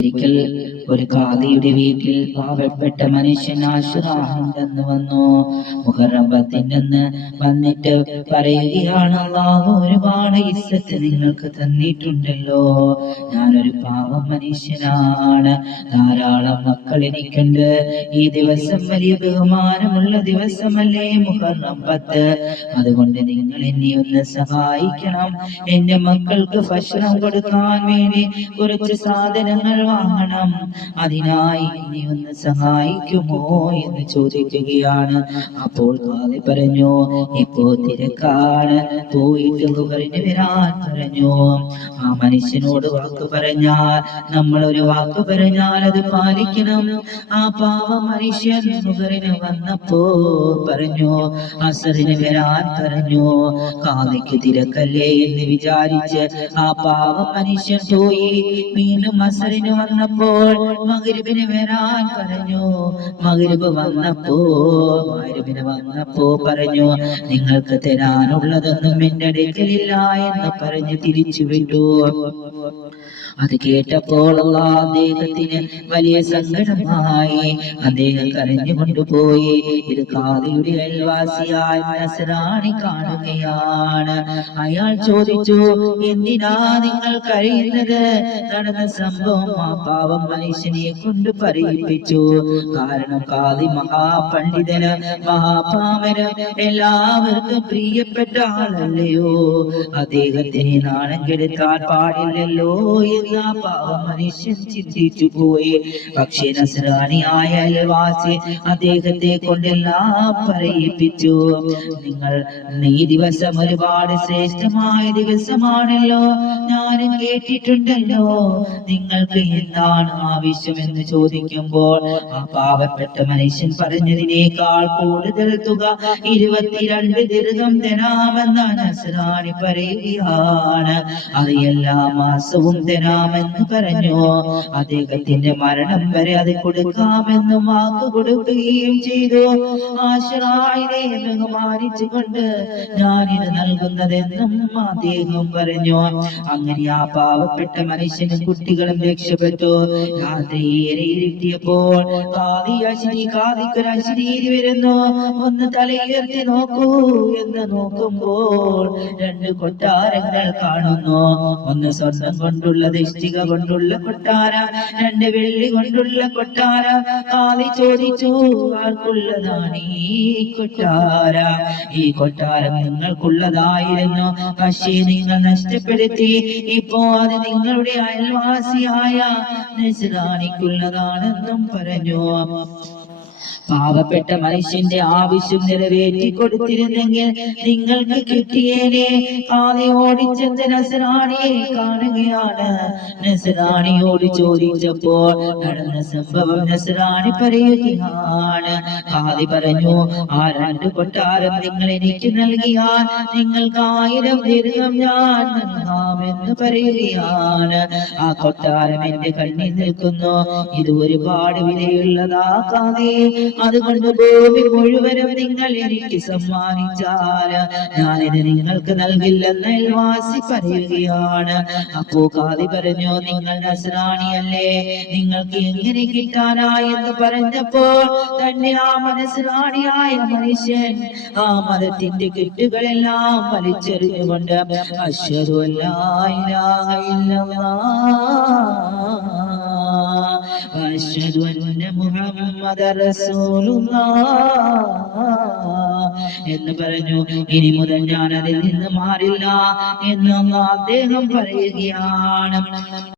ഒരിക്കൽ ഒരു ഖാദിയുടെ വീട്ടിൽ പാവപ്പെട്ട മനുഷ്യൻ ആശുറാഹിന്റെന്ന് വന്നു. മുഹറം 10 വന്നിട്ട് പറയുകയാണ്, അല്ലാഹു ഒരുപാട് ഇസ്സത്ത് നിങ്ങൾക്ക് തന്നിട്ടുണ്ടല്ലോ. ഞാനൊരു പാവം മനുഷ്യനാണ്, ധാരാളം മക്കൾ എനിക്കുണ്ട്. ഈ ദിവസം വലിയ ബഹുമാനമുള്ള ദിവസമല്ലേ മുഹറം 10. അതുകൊണ്ട് നിങ്ങൾ എന്നെ ഒന്ന് സഹായിക്കണം. എന്റെ മക്കൾക്ക് ഭക്ഷണം കൊടുക്കാൻ വേണ്ടി കുറച്ച് സാധനങ്ങൾ വാങ്ങണം. അതിനായി നീ ഒന്ന് സഹായിക്കുമോ എന്ന് ചോദിക്കുകയാണ്. അപ്പോൾ ഖാദി പറഞ്ഞു, ഇപ്പോ തിരക്കാണ്, പോയിട്ട് ളുഹറിന് വരാൻ പറഞ്ഞു. ആ മനുഷ്യനോട് വാക്ക് പറഞ്ഞാൽ, നമ്മൾ ഒരു വാക്ക് പറഞ്ഞാൽ അത് പാലിക്കണം. ആ പാവ മനുഷ്യൻ ളുഹറിന് വന്നപ്പോ പറഞ്ഞു, അസറിന് വരാൻ പറഞ്ഞു. ഖാദിക്ക് തിരക്കല്ലേ എന്ന് വിചാരിച്ച് ആ പാവ മനുഷ്യൻ പോയി. വീണ്ടും അസറിന് വന്നപ്പോൾ മഗ്‌രിബിന് വരാൻ പറഞ്ഞു. മഗ്‌രിബ് വന്നപ്പോ പറഞ്ഞു, നിങ്ങൾക്ക് തരാനുള്ളതൊന്നും എന്റെ അടുക്കലില്ല എന്ന് പറഞ്ഞ് തിരിച്ചു വിട്ടു. അത് കേട്ടപ്പോൾ അദ്ദേഹത്തിന് വലിയ സങ്കടമായി. അദ്ദേഹം കരഞ്ഞുകൊണ്ടുപോയി. ഇത് ഖാദിയുടെ അയൽവാസിയായ നസ്രാണി കാണുകയാണ്. അയാൾ ചോദിച്ചു, എന്തിനാ നിങ്ങൾ കരയുന്നത്? നടന്ന സംഭവം ആ പാവം മനുഷ്യനെ കൊണ്ട് പറയിപ്പിച്ചു. കാരണം ഖാദി മഹാപണ്ഡിതന്, മഹാപാമന്, എല്ലാവർക്കും പ്രിയപ്പെട്ട ആളല്ലയോ. അദ്ദേഹത്തിനെ നാണം കെടുത്താൻ പാടില്ലല്ലോ എന്ന് ആ പാവം മനുഷ്യൻ ചിന്തിച്ചു പോയി. പക്ഷേ നസ്രാണിയായ അയൽവാസി അദ്ദേഹത്തെ കൊണ്ടെല്ലാം പറയിപ്പിച്ചു. ഈ ദിവസം ഒരുപാട് ശ്രേഷ്ഠമായ ദിവസമാണല്ലോ, ഞാനും കേട്ടിട്ടുണ്ടല്ലോ. നിങ്ങൾക്ക് എന്താണ് ആവശ്യം എന്ന് ചോദിക്കുമ്പോൾ ആ പാവപ്പെട്ട മനുഷ്യൻ പറഞ്ഞതിനേക്കാൾ കൂടുതൽ തുക 22 ദിർഹം തരാമെന്ന് നസ്രാണി പറയുകയാണ്. അത് എല്ലാ മാസവും തരാമെന്ന് പറഞ്ഞു. അദ്ദേഹത്തിന്റെ മരണം വരെ അത് കൊടുക്കാമെന്ന് വാക്ക് കൊടുക്കുകയും ചെയ്തു. ആശറായിനെ ബഹുമാനിച്ചുകൊണ്ട് ഞാനിത് നൽകുന്നതെന്നും അദ്ദേഹം പറഞ്ഞു. അങ്ങനെ ആ പാവപ്പെട്ട മനുഷ്യനും കുട്ടികളും രക്ഷപ്പെട്ടു. രാത്രിയേറെ ഇരുട്ടിയപ്പോൾ ഖാദിക്കൊരു അശരീരി വരുന്നു. ഒന്ന് തലയുയർത്തി നോക്കൂ എന്ന് നോക്കുമ്പോൾ 2 കൊട്ടാരങ്ങൾ കാണുന്നു. ഒന്ന് സ്വർണം കൊണ്ടുള്ള ഇഷ്ടിക കൊണ്ടുള്ള കൊട്ടാര, 2 വെള്ളി കൊണ്ടുള്ള കൊട്ടാര. ഖാദി ചോദിച്ചു, ആർക്കുള്ളതാണ് ഈ കൊട്ടാര? ഈ കൊട്ടാരം നിങ്ങൾക്കുള്ളതായിരുന്നു, പക്ഷേ നിങ്ങൾ നഷ്ടപ്പെടുത്തി. ഇപ്പോ അത് നിങ്ങളുടെ അയൽവാസിയായ നസ്രാണിക്കുള്ളതാണെന്നും പറഞ്ഞു. പാവപ്പെട്ട മനുഷ്യന്റെ ആവശ്യം നിറവേറ്റി കൊടുത്തിരുന്നെങ്കിൽ നിങ്ങൾക്ക് കിട്ടിയേനെ. ഖാദി ഓടിച്ചെന്ന് നസ്രാണിയെ കാണുകയാണ്. നസ്രാണിയോട് ചോദിച്ചപ്പോൾ നടന്ന സംഭവം നസ്രാണി പറയുകയാണ്. ഖാദി പറഞ്ഞു, ആ 2 കൊട്ടാരം നിങ്ങൾ എനിക്ക് നൽകിയാൽ നിങ്ങൾക്ക് 1000 ദിർഹം ഞാൻ നൽകാമെന്ന് പറയുകയാണ്. ആ കൊട്ടാരം എന്റെ കണ്ണിൽ നിൽക്കുന്നു, ഇത് ഒരുപാട് വിലയുള്ളതാ ഖാദി. അതുകൊണ്ട് ഭൂമി മുഴുവനും നിങ്ങൾ എനിക്ക് സമ്മാനിച്ചാൽ ഞാനിത് നിങ്ങൾക്ക് നൽകില്ലെന്ന് അയൽവാസി പറയുകയാണ്. അപ്പോ ഖാദി പറഞ്ഞു, നിങ്ങൾ നസ്രാണിയല്ലേ, നിങ്ങൾക്ക് എങ്ങനെ കിട്ടാനായെന്ന് പറഞ്ഞപ്പോൾ തന്നെ ആ നസ്രാണിയായ മനുഷ്യൻ ആ മതത്തിന്റെ കെട്ടുകളെല്ലാം വലിച്ചെറിഞ്ഞുകൊണ്ട് അശ്ഹദു അല്ലാ ഇലാഹ ഇല്ലല്ലാഹ് അശ്ഹദു അന്ന മുഹമ്മദർ റസൂലുള്ളാഹ് എന്ന് പറഞ്ഞു. ഇനി മുതൽ ഞാൻ അതിൽ നിന്ന് മാറില്ല എന്ന് അദ്ദേഹം പറയുകയാണ്.